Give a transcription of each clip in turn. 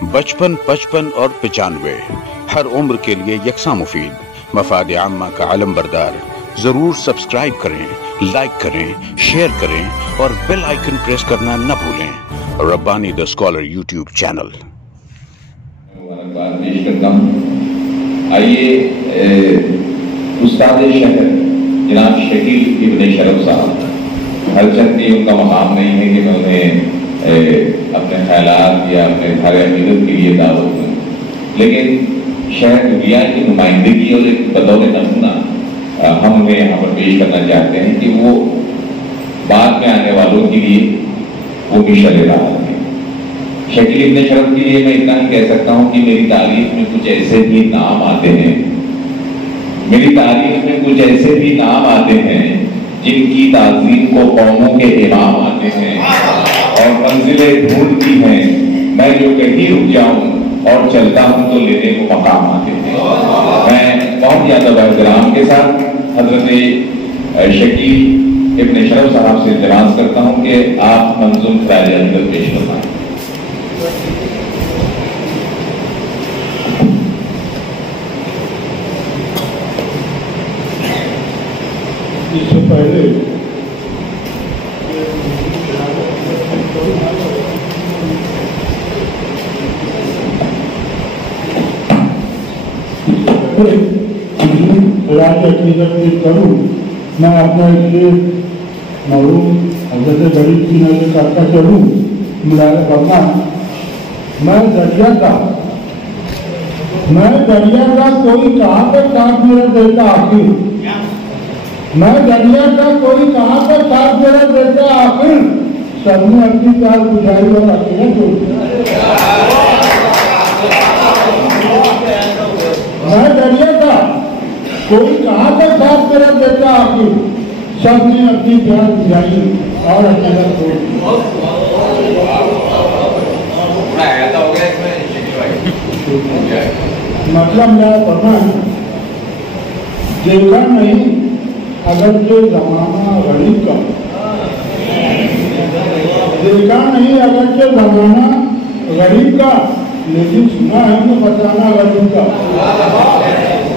55 55 اور 95 ہر عمر کے لیے یکساں مفید، مفاد عامہ کا علم بردار۔ ضرور سبسکرائب کریں، لائک کریں، شیئر کریں اور بیل آئیکن پریس کرنا نہ بھولیں۔ ربانی دا اسکالر یوٹیوب چینل۔ مبارکباد پیش کرتا ہوں۔ آئیے استاد شہر جناب شکیل ابن شرف صاحب، ہر چند کی ان کا مقام نہیں ہے کہ میں انہیں اپنے خیالات یا اپنے اظہار عقیدت کے لیے دعوت دوں، لیکن شہر دنیا کی نمائندگی اور ایک بطور نمونہ ہم انہیں یہاں پر پیش کرنا چاہتے ہیں کہ وہ بعد میں آنے والوں کے لیے وہ بھی شرح رہا ہے۔ شکیل ابن شرف کے لیے میں اتنا ہی کہہ سکتا ہوں کہ میری تاریخ میں کچھ ایسے بھی نام آتے ہیں، میری تاریخ میں کچھ ایسے بھی نام آتے ہیں جن کی تعظیم کو قوموں کے امام آتے ہیں اور منزلیں ڈھونڈتی ہیں، میں جو کہیں رک جاؤں اور چلتا ہوں تو لینے کو مقام آتے ہیں۔ میں بہت زیادہ احترام کے ساتھ حضرت شکیل ابن شرف صاحب سے التماس کرتا ہوں کہ آپ منظوم خراج عقیدت پیش فرمائیں۔ اس سے پہلے خراج عقیدت پیش کروں، میں اپنے لیے مرحوم حضرت غریب کی نظر کرتا چلوں ملازم کرنا۔ میں دریا کا کوئی کہاں پر ساتھ میرا دیتا آخر، میں دریا کا کوئی کہاں پر ساتھ میرا دیتا آخر، سب نے اپنی پیار بجھائی اور اکیلا چھوڑ دیا۔ میں دریا کا کوئی کہاں پر ساتھ میرا دیتا آخر، سب نے اپنی پیار بجھائی اور اکیلا چھوڑ دیا۔ مطلب میرا پڑھنا ہے، دیکھا نہیں اگرچہ زمانہ غریب کا، دیکھا نہیں اگرچہ زمانہ غریب کا، لیکن سنا ہے نے بچانا غریب کا۔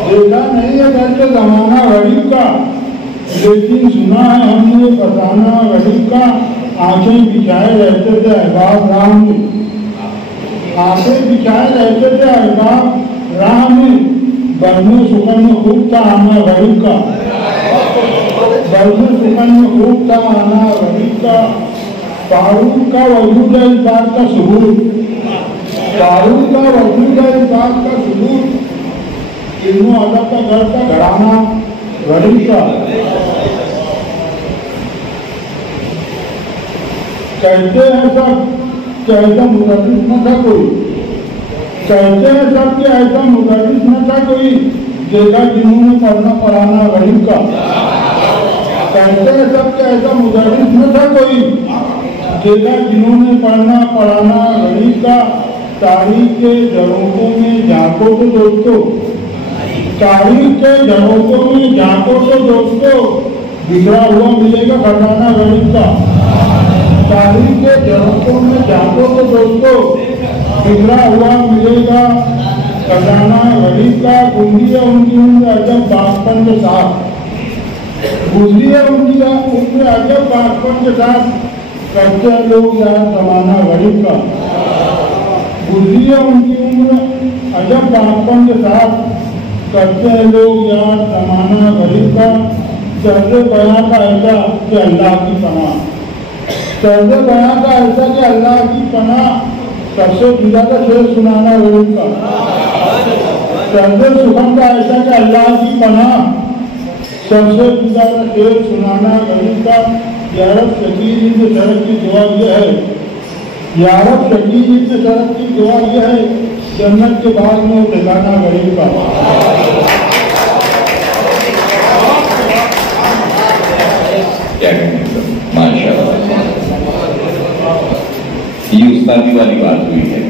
دیکھا نہیں اگرچہ زمانہ غریب کا، لیکن سنا ہے ہم نے بچانا غریب کا۔ آنکھیں بچھائے رہتے تھے احباب راہ میں، آنکھیں بچھائے رہتے تھے احباب راہ میں، برنے سکن میں خوب تھا آنا غریب کا، برنے سکن میں خوب تھا آنا غریب کا۔ فاروق کا وجود ہے اس بات کا ثبوت، فاروق کا وجود ہے اس بات کا ثبوت، علم و ادب کا گھر کا گھرانہ غریب کا۔ کہتے ہیں سب کہ ایسا مدرس نہ تھا کوئی، کہتے ہیں سب کہ ایسا مدرس نہ تھا کوئی، دیکھا جنہوں نے پڑھنا پڑھانا غریب کا۔ کہتے ہیں سب کہ ایسا مدرس نہ تھا کوئی، دیکھا جنہوں نے پڑھنا پڑھانا غریب کا۔ تاریخ کے جھروکوں میں جھانکو تو دوستو، تاریخ کے جھروکوں میں جھانکو تو دوستو، بگڑا ہوا ملے گا خزانہ غریب کا۔ تاریخ کے جھروکوں میں جھانکو تو دوستو، بگڑا ہوا ملے گا خزانہ غریب کا۔ گزری ہے ان کی عمر عجب باغپن کے ساتھ، گزری ہے ان کی عمر عجب باغپن کے ساتھ، کرتے ہیں لوگ یاد زمانہ غریب کا۔ گزری ہے ان کی عمر عجب باغپن کے ساتھ، کرتے ہیں لوگ یاد زمانہ غریب کا۔ طرز بیاں کا ایسا کہ اللہ کی پناہ، طرز بیاں کا ایسا کہ اللہ کی پناہ، سب سے جدا کا شعر سنانا غریب کا۔ طرز سخن کا ایسا کہ اللہ کی پناہ، سب سے جدا کا شعر سنانا غریب کا۔ یا رب شکیل ابن شرف کی دعا یہ ہے، یا رب شکیل ابن شرف کی دعا یہ ہے، جنت کے بعد میں ٹھکانہ غریب کا۔ کیا کہتے ہیں سر، ماشاء اللہ، یہ استادی والی بات ہوئی ہے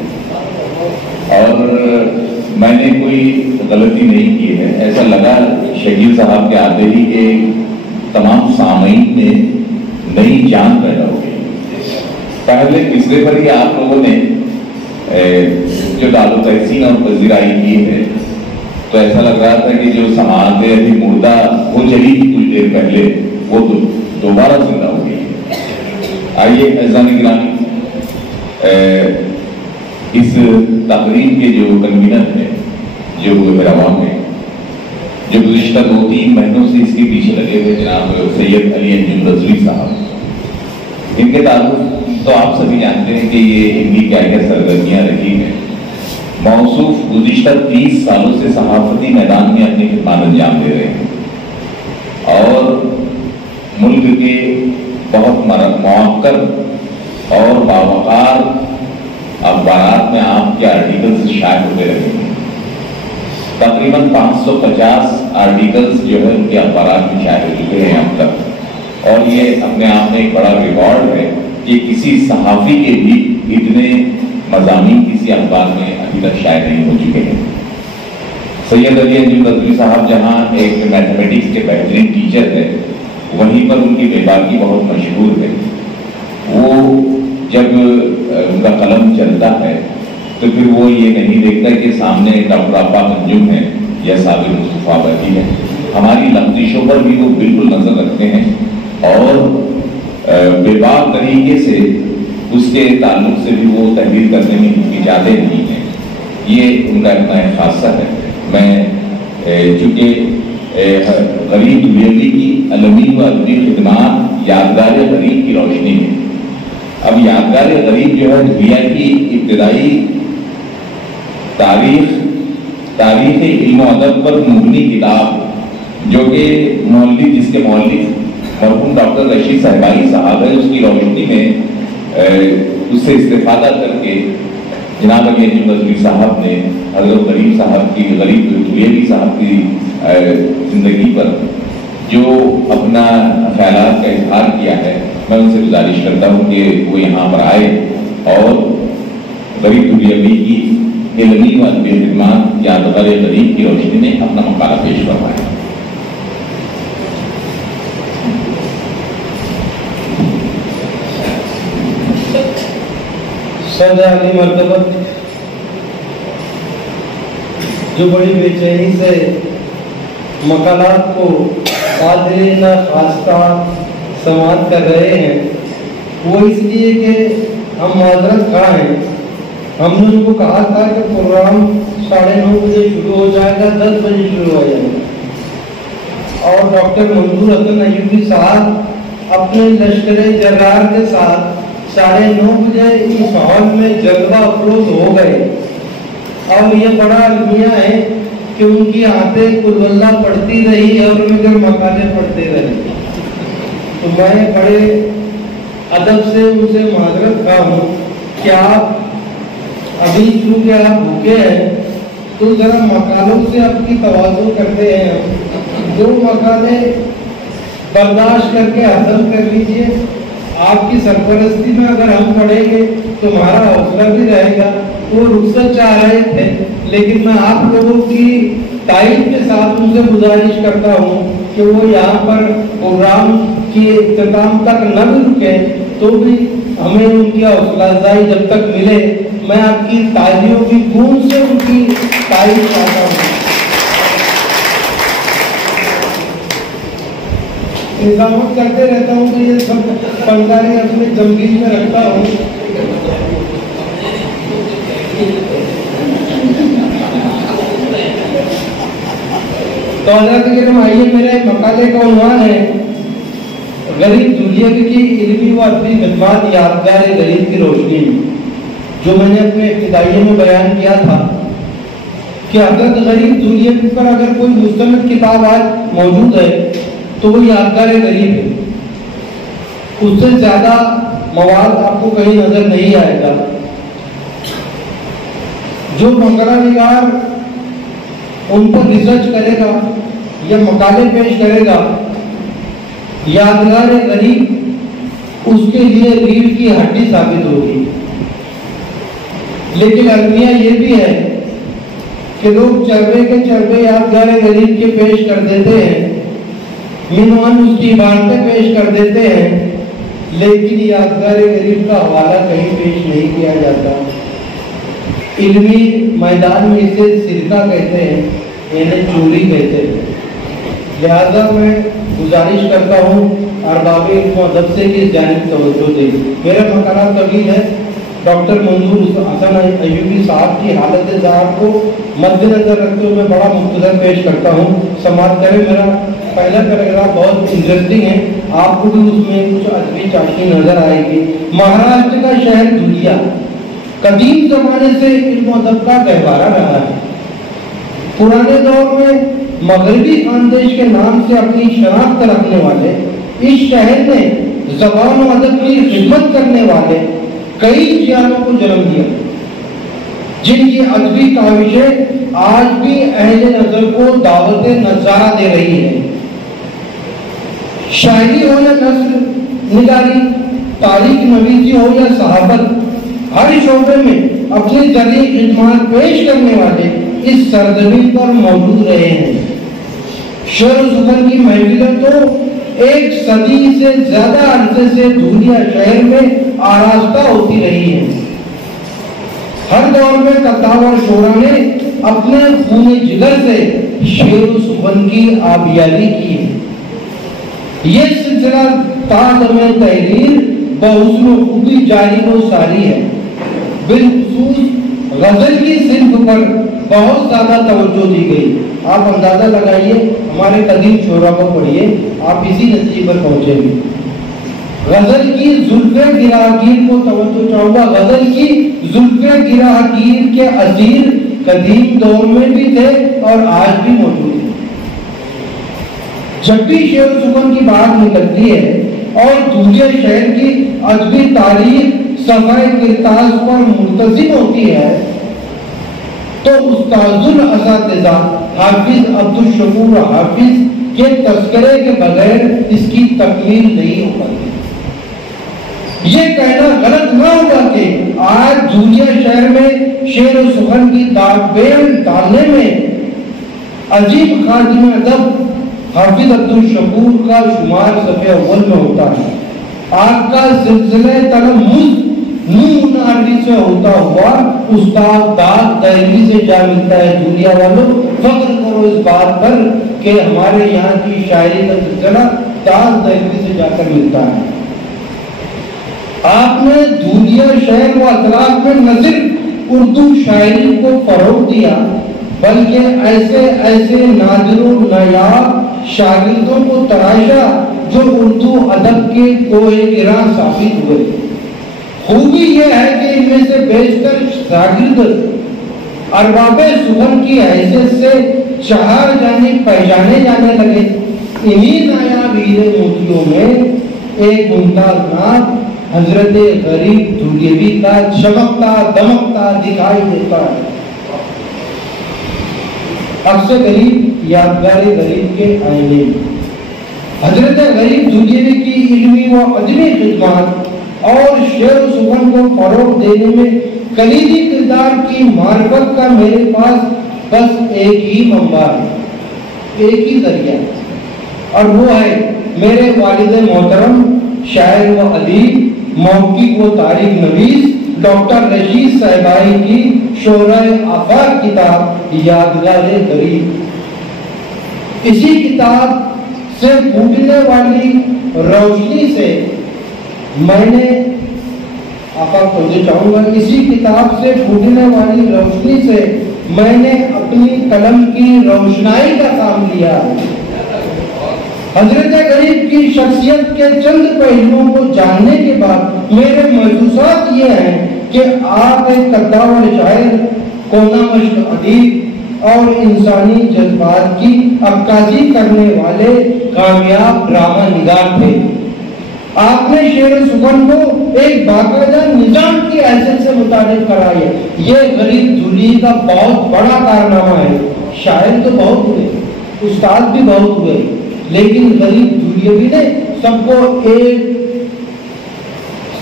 اور میں نے کوئی غلطی نہیں کی ہے۔ ایسا لگا شکیل صاحب کے آتے ہی کہ تمام سامعین میں نئی جان پیدا ہو گئی۔ پہلے پچھلے پر ہی آپ لوگوں نے جو دار التحسین اور پذیرائی کی ہے تو ایسا لگ رہا تھا کہ جو سماعتیں ابھی مردہ وہ چلی تھی کچھ دیر پہلے وہ دوبارہ زندہ ہو گئی ہے۔ آئیے اعزاز گرامی، اس تقریب کے جو کنوینر ہیں جو عوام ہیں، جو گزشتہ 2-3 مہینوں سے اس کے پیچھے لگے ہوئے جناب سید علی انجم رضوی صاحب، ان کے تعلق تو آپ سبھی جانتے ہیں کہ یہ ان کی کیا کیا سرگرمیاں رہی ہیں۔ موصوف گزشتہ 30 سالوں سے صحافتی میدان میں اپنی خدمات انجام دے رہے ہیں اور ملک کے بہت موقر اور باوقار اخبارات میں آپ کے آرٹیکلز شائع ہوتے رہے ہیں۔ تقریباً 550 آرٹیکلز جو ہے ان کے اخبارات میں شائع ہو چکے ہیں اب تک، اور یہ اپنے آپ میں ایک بڑا ریکارڈ ہے کہ کسی صحافی کے بھی اتنے مضامین کسی اخبار میں ابھی تک شائع نہیں ہو چکے ہیں۔ سید علی انجم رضوی صاحب جہاں ایک میتھمیٹکس کے بہترین ٹیچر ہے، وہیں پر ان کی بے باکی بہت مشہور ہے۔ وہ جب ان کا قلم چلتا ہے تو پھر وہ یہ نہیں دیکھتا کہ سامنے ڈاکٹر آفاق انجم ہے یا صابر مصطفیٰ بیٹھی ہے، ہماری لفظشوں پر بھی وہ بالکل نظر رکھتے ہیں اور بے باک طریقے سے اس کے تعلق سے بھی وہ تحریر کرنے میں ہچکچاتے نہیں ہیں۔ یہ ان کا اپنا ایک خاصہ ہے۔ میں چونکہ غریب دنیاوی کی علمی و ادبی خدمات یادگار غریب کی روشنی ہے۔ اب یادگار غریب جو ہے دنیا کی ابتدائی تاریخ علم و ادب پر مبنی کتاب جو کہ جس کے مؤلف مرحوم ڈاکٹر رشید صاحبائی صاحب ہے، اس کی روشنی میں اس سے استفادہ کر کے جناب علی انجم رضوی صاحب نے حضرت غریب دنیاوی صاحب کی زندگی پر جو اپنا خیالات کا اظہار کیا ہے، میں ان سے گزارش کرتا ہوں کہ وہ یہاں پر آئے اور غریب دنیاوی کی علمی و ادبی خدمات یادگار غریب کی روشنی میں اپنا مقالہ پیش کروائے۔ صد علی مرتبت جو بڑی بے چینی سے مقالات کو قادرین خواستہ سماعت کر رہے ہیں، وہ اس لیے کہ ہم معذرت خواہ ہیں۔ ہم نے ان کو کہا تھا کہ پروگرام 9:30 بجے شروع ہو جائے گا، 10 بجے شروع ہو جائے گا، اور ڈاکٹر منظور حسن ایوبی صاحب اپنے لشکر جرار کے ساتھ 9:30 بجے اس ہال میں جلوہ افروز ہو گئے۔ اور یہ بڑا المیہ ہے کہ ان کی آنکھیں قل واللہ پڑھتی رہی اور مگر مقالے پڑھتے رہے۔ تو میں بڑے ادب سے ان سے معذرت خواہ ہوں کہ آپ ابھی چونکہ آپ بھوکے ہیں تو ذرا مقالوں سے آپ کی تواضع کرتے ہیں، 2 مقالے برداشت کر کے ہضم کر لیجئے۔ آپ کی سرپرستی میں اگر ہم پڑھیں گے تو ہمارا حوصلہ بھی رہے گا۔ وہ رخصت چاہ رہے تھے، لیکن میں آپ لوگوں کی تائید کے ساتھ ان سے گزارش کرتا ہوں کہ وہ یہاں پر پروگرام کی اختتام تک نہ بھی رکیں، تو بھی ہمیں ان کی حوصلہ افزائی جب تک ملے، میں آپ کی تائیدوں کی گونج سے ان کی تائید چاہتا ہوں۔ نظامت کرتے رہتا ہوں کہ یہ سب فنکاری اپنے جمگیر میں رکھتا ہوں۔ تو حضرت کرام آئیے، میرے مقالے کا عنوان ہے غریب دنیاوی کی علمی و ادبی خدمات یادگار غریب کی روشنی میں، جو میں نے اپنے ابتدائیے میں بیان کیا تھا کہ حضرت غریب دنیاوی پر اگر کوئی مستند کتاب آج موجود ہے تو وہ یادگار غریب ہے۔ اس سے زیادہ مواد آپ کو کہیں نظر نہیں آئے گا۔ جو مقالہ نگار ان پر ریسرچ کرے گا یا مقالے پیش کرے گا، یادگار غریب اس کے لیے ریڑھ کی ہڈی ثابت ہوگی۔ لیکن المیہ یہ بھی ہے کہ لوگ چربے کے چربے یادگار غریب کے پیش کر دیتے ہیں، منوان اس کی عبارتیں پیش کر دیتے ہیں، لیکن یادگار غریب کا حوالہ کہیں پیش نہیں کیا جاتا۔ علمی میدان میں اسے سرقہ کہتے ہیں، یعنی چوری کہتے ہیں۔ لہذا میں گزارش کرتا ہوں ارباب علم و ادب سے کہ اس جانب توجہ دیں۔ میرا مقالہ طویل ہے، ڈاکٹر منظور حسن ایوبی صاحب کی حالت ذات کو مد نظر رکھتے ہوئے میں بڑا مختصر پیش کرتا ہوں، سماعت کریں۔ میرا پہلا پیراگراف بہت انٹرسٹنگ ہے، آپ کو بھی اس میں کچھ ادبی چاشنی نظر آئے گی۔ مہاراشٹر کا شہر دھولیا قدیم زمانے سے علم و ادب کا گہوارہ رہا ہے۔ پرانے دور میں مغربی خاندیش کے نام سے اپنی شناخت رکھنے والے اس شہر میں زبان و ادب کی خدمت کرنے والے کئی جیانوں کو جنم دیا، جن کی ادبی کاوشیں آج بھی اہل نظر کو دعوت نظارہ دے رہی ہیں۔ شاعری ہو یا نثر نگاری، تاریخ نویسی ہو یا صحافت، ہر شعبے میں اپنی ذریعہ خدمات پیش کرنے والے اس سرزمین پر موجود رہے ہیں۔ شعر و سخن کی محفلیں تو ایک صدی سے زیادہ عرصے سے دھولیا شہر میں آراستہ ہوتی رہی ہیں۔ ہر دور میں کتاب اور شعراء نے اپنے خون جگر سے شعر و سخن کی آبیاری کی ہے۔ یہ سلسلہ تادم تحریر بحسن و خوبی جاری و ساری ہے۔ بالخصوص غزل کی صنف پر بہت زیادہ توجہ دی گئی۔ آپ اندازہ لگائیے، ہمارے قدیم شعراء کو پڑھیے، آپ اسی نتیجے پر پہنچیں گے۔ غزل کی زلفے گراگیر کو توجہ چاہوں گا۔ غزل کی زلفے گراگیر کے اسیر قدیم دور میں بھی تھے اور آج بھی موجود ہیں۔ جب بھی شعر و سخن کی بات نکلتی ہے اور دھولیا شہر کی ادبی تاریخ صفحہ کرتاس پر منتظم ہوتی ہے تو استاذ الاساتذہ حافظ عبدالشکور حافظ کے تذکرے کے بغیر اس کی تکمیل نہیں ہو پاتی۔ یہ کہنا غلط نہ ہوگا کہ آج دھولیا شہر میں شعر و سخن کی داغ ڈالنے میں عجیب خادم ادب حافظ عبدالشکور کا شمار صفحہ اول میں ہوتا ہے۔ آپ کا سلسلہ تلمذ نون عربی سے ہوتا ہوا استاد داد دہلوی سے جا ملتا ہے۔ دھولیا والوں فخر کرو اس بات پر کہ ہمارے یہاں کی شاعری کا سلسلہ داد دہلوی سے جا کر ملتا ہے۔ آپ نے دھولیا شہر و اطراف میں نہ صرف اردو شاعری کو فروغ دیا بلکہ ایسے ایسے نادر و نایاب شاگردوں کو تراشا جو اردو ادب کے کوہ گراں ثابت ہوئے۔ خوبی یہ ہے کہ ان میں سے بیشتر شاگرد ارباب سخن کی حیثیت سے چہار جانے پہچانے جانے لگے۔ انہی نایاب ہیرے موتیوں میں ایک ممتاز نام حضرت غریب دھولیوی کا چمکتا دمکتا دکھائی دیتا ہے۔ اکثر غریب یادگار غریب کے آئینے۔ حضرت غریب دھولیوی کی علمی و ادبی خدمات اور شعر و سخن کو فروغ دینے میں کلیدی کردار کی معرفت کا میرے پاس بس ایک ہی منبع ہے، ایک ہی ذریعہ، اور وہ ہے میرے والد محترم شاعر و ادیب محقق و تاریخ نویس ڈاکٹر رشید صاحبائی کی شعرائے آفاق کتاب یادگار غریب۔ اسی کتاب سے پھوٹنے والی روشنی سے میں نے چاہوں گا اسی کتاب سے پھوٹنے والی روشنی سے میں نے اپنی قلم کی روشنائی کا کام لیا۔ حضرت غریب کی شخصیت کے چند پہلوؤں کو جاننے کے بعد میرے محسوسات یہ ہیں کہ آپ ایک کردار شاعر، کونا مشق ادیب اور انسانی جذبات کی عکاسی کرنے والے کامیاب ڈرامہ نگار تھے۔ آپ نے شعر و سخن کو ایک باقاعدہ نظام کی حیثیت سے متعارف کرائی ہے۔ یہ غریب دھولی کا بہت بڑا کارنامہ ہے۔ شاعر تو بہت ہوئے، استاد بھی بہت ہوئے، لیکن غریب دھولیوی نے سب کو ایک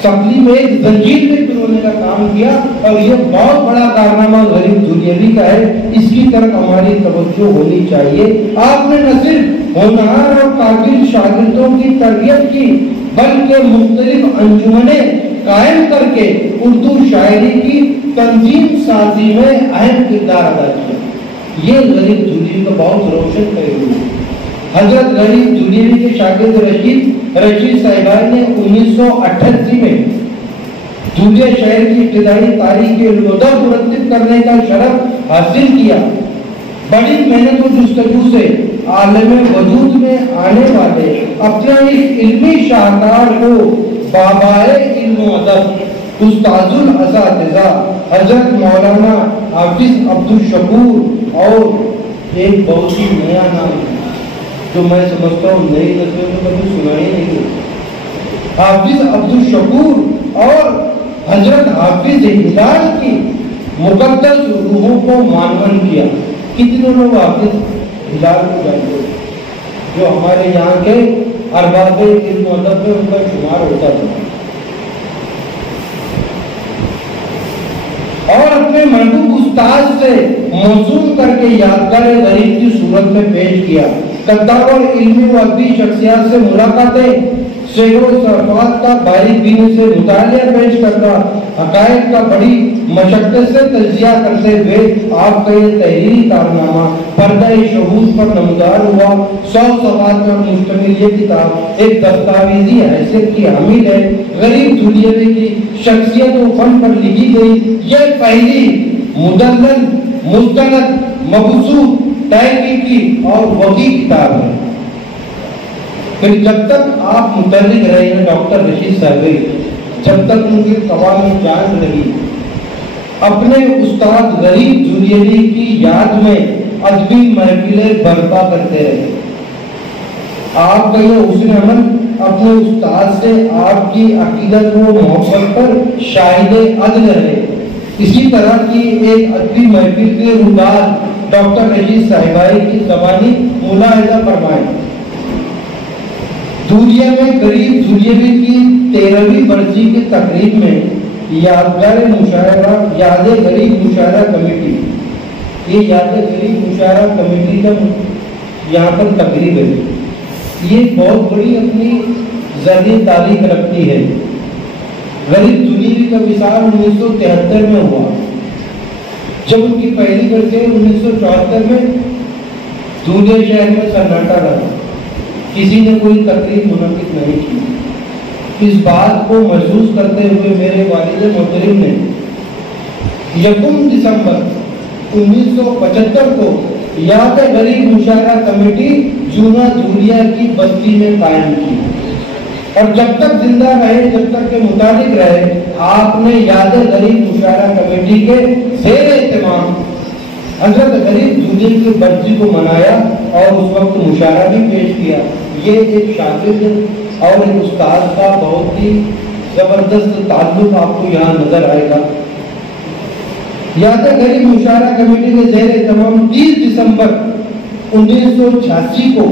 سپلی میں ایک زنجیر میں پرونے کا کام کیا، اور یہ بہت بڑا کارنامہ غریب دھولیوی کا ہے۔ اس کی طرف ہماری توجہ ہونی چاہیے۔ آپ نے نہ صرف ہونہار اور قابل شاگردوں کی تربیت کی بلکہ مختلف انجمنیں قائم کر کے اردو شاعری کی تنظیم سازی میں اہم کردار ادا کیا۔ یہ غریب جھولیوی کا بہت روشن پہلو ہے۔ حضرت غریب جھولیوی کے شاگرد رشید صاحبائی نے 1988 میں جھولیا شہر کی ابتدائی تاریخ کے علوم مرتب کرنے کا شرف حاصل کیا۔ بڑی محنت و جستجو سے عالم وجود میں آنے والے اپنا اس علمی شاہکار کو بابائے علم و ادب استاذ الاساتذہ حضرت مولانا حافظ عبدالشکور اور ایک بہت ہی نیا نام جو میں سمجھتا ہوں نئی نسلوں کو کبھی سنا ہی نہیں، حافظ عبدالشکور اور حضرت حافظ ہلال کی مقدس روحوں کو مانون کیا۔ کتنے لوگ حافظ ہلال کو جانتے ہیں؟ جو ہمارے یہاں کے ارباب علم و ادب میں ان کا شمار ہوتا تھا، اور اپنے محبوب استاد سے موسوم کر کے یادگار غریب کی صورت میں پیش کیا۔ کتاب اور علمی و ادبی شخصیات سے ملاقاتیں، سینکڑوں صفحات کا باریک بینی سے مطالعہ پیش کرنا، حقائق کا بڑی مشقت سے تجزیہ کرتے ہوئے آپ کا یہ تحریری کارنامہ پردہ شہود پر نمودار ہوا۔ 100 صفحات پر مشتمل یہ کتاب ایک دستاویزی حیثیت کی حامل ہے۔ غریب جھولیوی کی شخصیت و فن پر لکھی گئی یہ پہلی مدلل، مستند، مبسوط، تحقیقی اور وقی کتاب ہے۔ پھر جب تک آپ متحرک رہے ہیں ڈاکٹر رشید صاحبائی، جب تک ان کی قوام جان رہی، اپنے استاد غریب جھولیوی کی یاد میں ادبی محفلیں برپا کرتے رہے۔ آپ کا یہ حسن عمل اپنے استاد سے آپ کی عقیدت و محبت پر شاہد عدل رہے۔ اسی طرح کی ایک ادبی محفل کے رودار ڈاکٹر رشید صاحبائی کی زبانی ملاحظہ فرمائیں۔ دھولیا میں غریب جھولیوی کی 13ویں برسی کی تقریب میں یادگار مشاعرہ یاد غریب مشاعرہ کمیٹی، یہ یاد غریب مشاعرہ کمیٹی کا یہاں پر تقریب ہے، یہ بہت بڑی اپنی ذاتی تاریخ رکھتی ہے۔ غریب جھولیوی کا وصال 1973 میں ہوا، جب ان کی پہلی برسی 1974 میں دھولیا شہر میں سناٹا رہا، کسی نے کوئی تقریب منعقد نہیں کی۔ اس بات کو محسوس کرتے ہوئے میرے والد محترم نے 1 دسمبر 1975 کو یاد غریب مشاعرہ کمیٹی جونا دھولیا کی بستی میں قائم کی، اور جب تک زندہ رہے، جب تک کہ متعلق رہے، آپ نے یاد غریب مشاعرہ کمیٹی کے زیر اہتمام حضرت غریب جھولیوی کی برسی کو منایا اور اس وقت مشاعرہ بھی پیش کیا۔ یہ ایک شاگرد اور ایک استاد کا بہت ہی زبردست تعلق آپ کو یہاں نظر آئے گا۔ یاد غریب مشاعرہ کمیٹی کے زیر اہتمام 30 دسمبر 1986 کو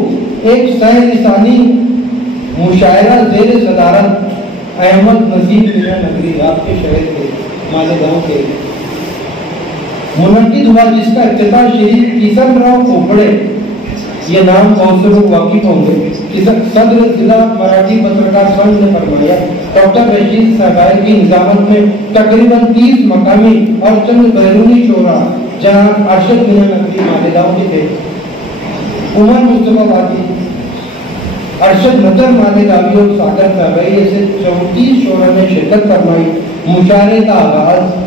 ایک سہ لسانی مشاعرہ زیر صدارت احمد نذیر میاں نگری، آپ کے شہر کے مالیگاؤں کے، منعقد ہوا، جس کا افتتاح شریف کشن راؤ کھوپڑے، یہ نام بہت سے لوگ واقف ہوں گے، صدر ضلع مراٹھی پترکار سنگھ نے فرمایا۔ ڈاکٹر رشید صاحبائی کی نظامت میں تقریباً 30 مقامی اور چند بیرونی شعراء، جہاں ارشد میاں نقوی مالیگاؤں کے تھے، عمر مصطفیٰ بادی، ارشد نظر مالیگاوی اور ساگر صاحبائی ایسے 34 شعراء نے شرکت فرمائی۔ مشاعرے کا آغاز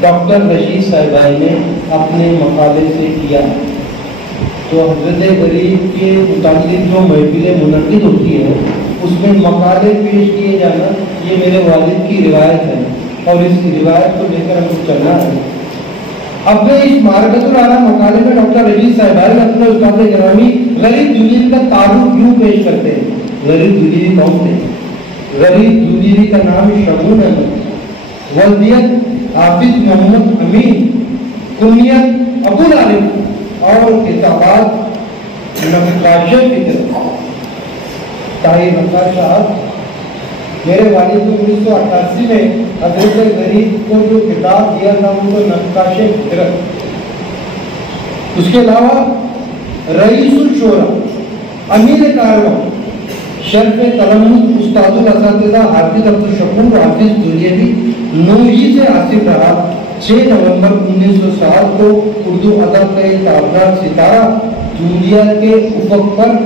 ڈاکٹر رشید صاحبائی نے اپنے مقالے سے کیا۔ تو حضرت غریب کے متعلق جو محفلیں منعقد ہوتی ہیں اس میں مقالے پیش کیے جانا یہ میرے والد کی روایت ہے، اور اس روایت کو لے کر ہم کو چلنا ہے۔ اپنے اس معرکۃ العالم مقالے میں ڈاکٹر رشید صاحبائی اپنے استاد گرامی غریب جھولیوی کا تعارف یوں پیش کرتے ہیں۔ غریب جھولیوی کون تھے؟ غریب جھولیوی کا نام شمون احمد، والدیت حافظ محمد امین، کنیت ابو العالم، اور کتابات نقاش فکر طاہر نقاش صاحب۔ میرے والد کو 1988 میں حضرت غریب کو جو کتاب دیا تھا ان کو نقاش فکر۔ اس کے علاوہ رئیس الشورا، امیر کارواں، شرف قلم استاد الاساتذہ حافظ عبدالشکور حافظ دھولیوی نوئی سے حاصل رہا۔ 6 نومبر 1907 کو اردو ادب کا ایک تابناک ستارہ دنیا کے افق پر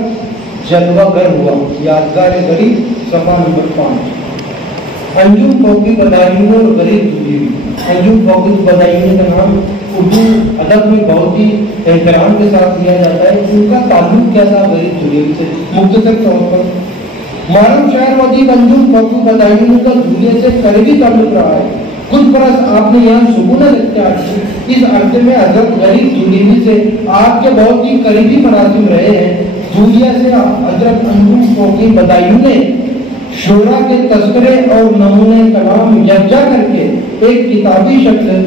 جلوہ گر ہوا۔ یادگار غریب صفحہ نمبر 5۔ انجم فوقی بدایون اور غریب دھولیوی۔ انجم فوقی بدایون کا نام اردو ادب میں بہت ہی احترام کے ساتھ لیا جاتا ہے۔ ان کا تعلق کیا تھا غریب دھولیوی سے؟ مختصر طور پر معروف شاعر و ادیب انجم فوقی بدایون کا دھولیے سے قریبی تعلق رہا ہے۔ خود پرست آپ نے یہاں سکونت اختیار کی۔ اس عرصے میں حضرت غریب دھولیوی سے آپ کے بہت ہی قریبی مراسم رہے ہیں۔ دھولیا سے حضرت انجم فوقی بدایون نے شعراء کے تذکرے اور نمونے کلام یکجا کر کے ایک کتابی شکل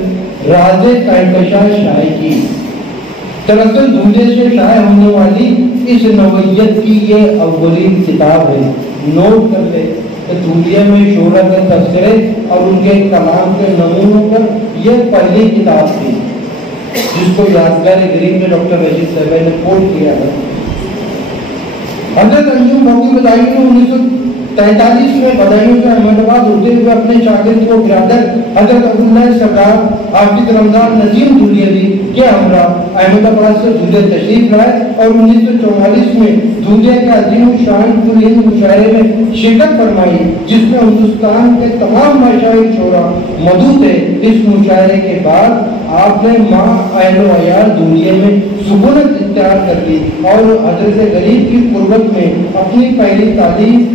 راز کہکشاں شائع کی۔ دراصل دھولے سے شائع ہونے والی اس نوعیت کی یہ اولین کتاب ہے۔ نوٹ کر لے کہ دھولیا میں شعراء کے تذکرے اور ان کے کلام کے نمونوں پر یہ پہلی کتاب تھی، جس کو یادگار غریب میں ڈاکٹر رشید صاحب نے کوٹ کیا ہے۔ حضرت انجم فوقی بدایون نے 1943 میں بدایون سے احمد آباد ہوتے ہوئے اپنے شاگرد کو برادر حضرت عبداللہ سردار حافظ رمضان نظیم دھولیوی کے ہمراہ احمد آباد سے دھولے تشریف لائے اور 1944 میں دھولے کے عظیم الشان کل ہند مشاعرے میں شرکت فرمائی، جس میں ہندوستان کے تمام مشاہیر شعراء مدعو تھے۔ اس مشاعرے کے بعد آپ نے ماں اہل و عیال دھولیے میں سکونت اختیار کر لی اور حضرت غریب کی قربت میں اپنی پہلی تعلیم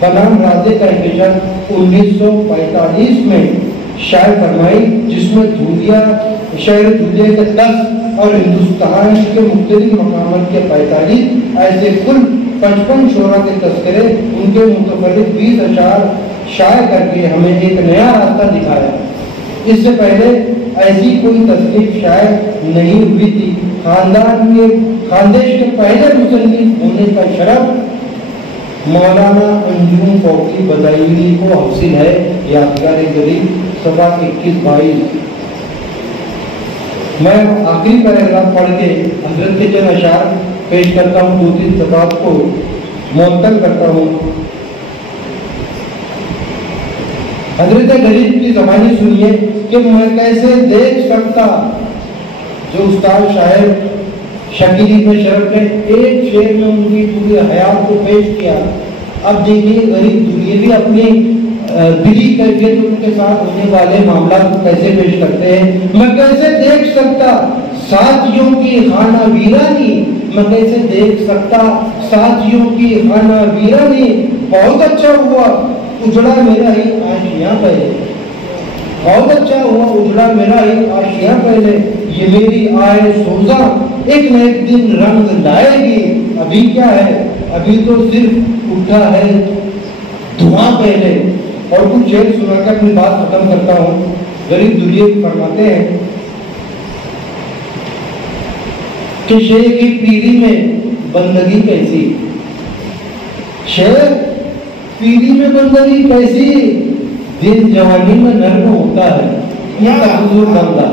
بنام راز کہکشاں 1945 میں شائع فرمائی، جس میں دھولیا شہر دھولے کے 10 اور ہندوستان کے مختلف مقامات کے 45 ایسے کل 55 شعراء کے تذکرے، ان کے متفرد 20 اشعار شائع کر کے ہمیں ایک نیا راستہ دکھایا۔ اس سے پہلے ایسی کوئی تصنیف شائع نہیں ہوئی تھی۔ خاندیش کے پہلے مصنف ہونے کا شرف مولانا انجم فوقی بدایونی کو حاصل ہے۔ یادگار غریب صفحہ 21-22۔ میں آخری پیراگراف پڑھ کے حضرت کے چند اشعار پیش کرتا ہوں، 2-3 صفحات کو معطل کرتا ہوں۔ حضرت غریب کی زبانی سنیے کہ میں کیسے دیکھ سکتا، جو استاد شاعر شکیل ابن شرف نے ایک شعر میں ان کی پوری حیات کو پیش کیا۔ اب دیکھیے غریب دھولیوی اپنی دلی کیفیت ان کے ساتھ ہونے والے معاملات کو کیسے پیش کرتے ہیں۔ میں کیسے دیکھ سکتا ساتھیوں کی خانہ ویرانی، میں کیسے دیکھ سکتا ساتھیوں کی خانہ ویرانی، بہت اچھا ہوا اجڑا میرا ہی آشیاں پہلے، بہت اچھا ہوا اجڑا میرا ہی آشیاں پہلے، یہ میری آئے سوزا ایک نہ ایک دن رنگ لائے گی، ابھی کیا ہے ابھی تو صرف اٹھا ہے دھواں پہلے۔ اور کچھ شعر سنا کر اپنی بات ختم کرتا ہوں۔ غریب دھولیوی فرماتے ہیں کہ شعر کی پیری میں بندگی کیسی، شعر پیری میں بندگی کیسی، دل جوانی میں نرم ہوتا ہے۔ یہ تحضر بندہ،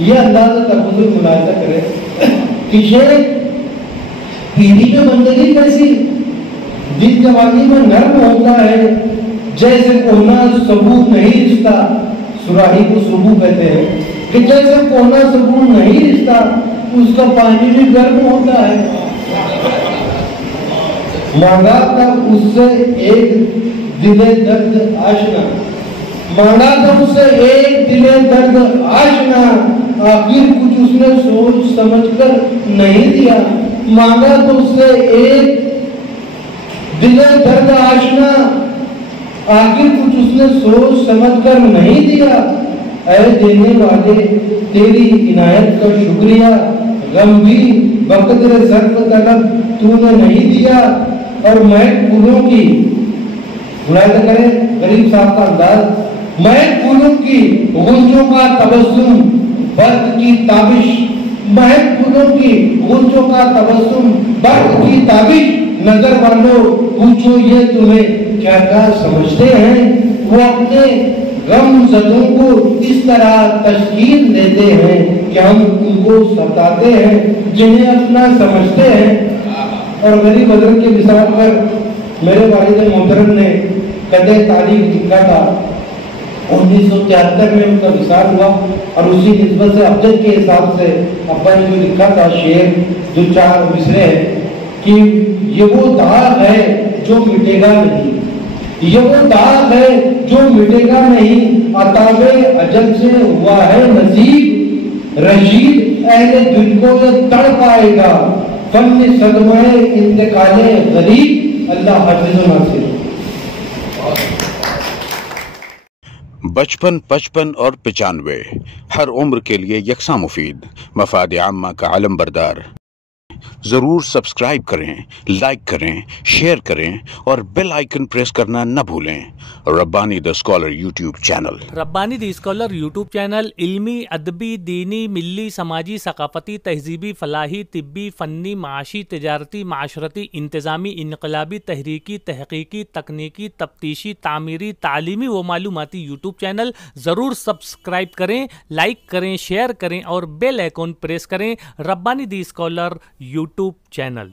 یہ اندازہ تحضر ملاحظہ کرے کہ شعر پیری میں بندگی کیسی، دل جوانی میں نرم ہوتا ہے، جیسے کونا ثبوت نہیں رشتہ، سراہی کو ثبوت کہتے ہیں کہ جیسے کونا ثبوت نہیں رشتہ، اس کا پانی بھی گرم ہوتا ہے۔ مانگا تھا اس سے ایک دل درد آشنا، مانگا تھا اس سے ایک دل درد آشنا، آخر کچھ اس نے سوچ سمجھ کر نہیں دیا، مانگا تو اس سے ایک دل درد آشنا، آخر کچھ اس نے سوچ سمجھ کر نہیں دیا۔ اے دینے والے تیری عنایت کا شکریہ، غم بھی بقدر ظرف طلب تو نے نہیں دیا، اور مہک پھولوں کی، ملاحظہ کریں غریب صاحب کا انداز، مہک پھولوں کی غنچوں کا تبسم برق کی تابش، مہک پھولوں کی غنچوں کا تبسم برق کی تابش، نظر والوں پوچھو یہ تمہیں کیا کیا سمجھتے ہیں، وہ اپنے غم زدوں کو اس طرح تشکیل دیتے ہیں کہ ہم ان کو ستاتے ہیں جنہیں اپنا سمجھتے ہیں۔ اور غریب حضرت کے مثال پر میرے والد محترم نے قدر تاریخ لکھا تھا، 1973 میں ان کا وصال ہوا، اور اسی نسبت سے ابجد کے حساب سے ابا نے جو لکھا تھا شعر، جو 4 مصرے ہیں کہ یہ وہ داغ ہے جو مٹے گا نہیں، یہ وہ داغ ہے جو مٹے گا نہیں، عطاوِ اجل سے ہوا ہے نصیب، رشید اہل دل کو یہ تڑ پائے گا، فن صدمہ انتقال غریب، اللہ حافظ و ناصر۔ بچپن 55 اور 95 ہر عمر کے لیے یکساں مفید، مفاد عامہ کا علم بردار۔ ضرور سبسکرائب کریں، لائک کریں، شیئر کریں اور بیل آئیکن پریس کرنا نہ بھولیں۔ ربانی دی اسکالر یوٹیوب چینل۔ ربانی دی اسکالر یوٹیوب چینل علمی، ادبی، دینی، ملی، سماجی، ثقافتی، تہذیبی، فلاحی، طبی، فنی، معاشی، تجارتی، معاشرتی، انتظامی، انقلابی، تحریکی، تحقیقی، تکنیکی، تفتیشی، تعمیری، تعلیمی و معلوماتی یوٹیوب چینل۔ ضرور سبسکرائب کریں، لائک کریں، شیئر کریں اور بیل آئیکن پریس کریں۔ ربانی دی اسکالر یوٹیوب چینل۔